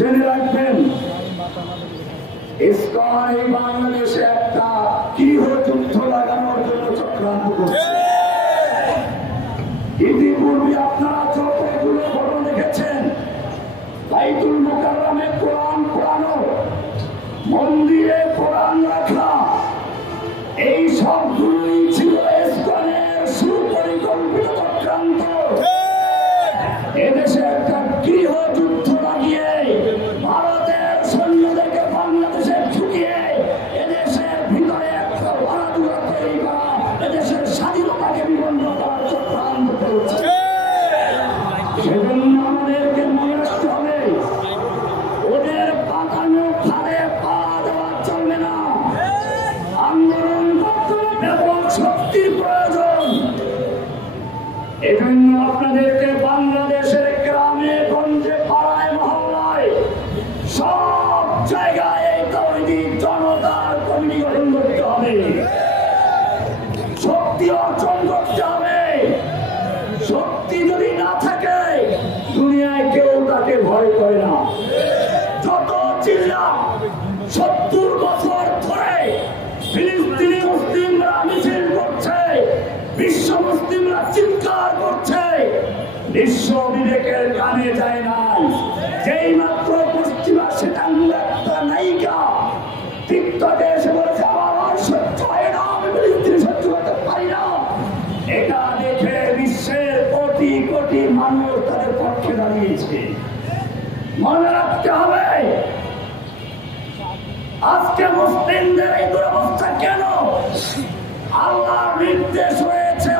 জেনে রাখবেন ইসকন এই বাংলাদেশে একটা গৃহযুদ্ধ লাগানোর জন্য চক্রান্ত করছে। ইতিপূর্বে আপনারা যতগুলো ঘটনা দেখেছেন, বাইতুল মুকাররমে কোরআন পোড়ানো, মন্দিরে কোরআন রাখা, এই সবগুলোই ছিল ইসকনের সুপরিকল্পিত চক্রান্ত। এদেশে একটা গৃহযুদ্ধ লাগিয়ে ভারতের সৈন্যদেরকে বাংলাদেশে ঢুকিয়ে এদেশের ভিতরে একটা লড়াচড়া তৈরি করা, এদেশের স্বাধীনতাকে বিপন্ন করার চক্রান্ত করছে। সেজন্য আমাদেরকে মনে রাখতে হবে, ওদের পাতানো খালে পা দেওয়া চলবে না। আন্দোলন করতে ব্যাপক শক্তির প্রয়োজন। এজন্য আপনাদেরকে বাংলাদেশের গ্রামে গঞ্জে পাড়ায় মহল্লায় সব জায়গায় এই তৈরি জনতার কমিটি গঠন করতে হবে, শক্তি অর্জন করতে হবে। শক্তি যদি না থাকে দুনিয়ায় কেউ তাকে ভয় করে না। যত চিল্লা 70 বছর ধরে ফিলিস্তিনি মুসলিমরা মিছিল করছে, বিশ্ব মুসলিমরা চিৎকার করছে, বিশ্ব বিবেকের কানে যায় নাই। যেই মাত্র পশ্চিমা শ্বেতাঙ্গ একটা নায়িকা টিকটকে এসে বলেছে আমার আর সহ্য হয় না, আমি ফিলিস্তিনি সহ্য করতে পারি না, এটা দেখে বিশ্বের কোটি কোটি মানুষ তাদের পক্ষে দাঁড়িয়েছে। মনে রাখতে হবে আজকে মুসলিমদের এই দুরবস্থা কেন? আল্লাহর নির্দেশ হয়েছে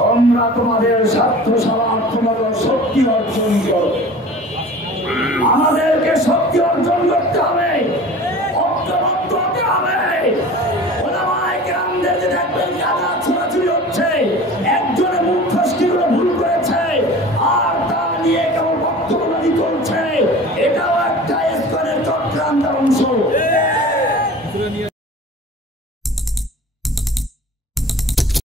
তোমরা তোমাদের স্বার্থ স্বার্থমত শক্তি অর্জন করো। আমাদেরকে শক্তি অর্জন করতে হবে, ঐক্যবদ্ধ হতে হবে। ওলামায়ে কেরামদেরকে দেখবেন কাদা ছোড়াছুড়ি হচ্ছে, একজনে মুখ ফসকে ভুল করেছে আর তা নিয়ে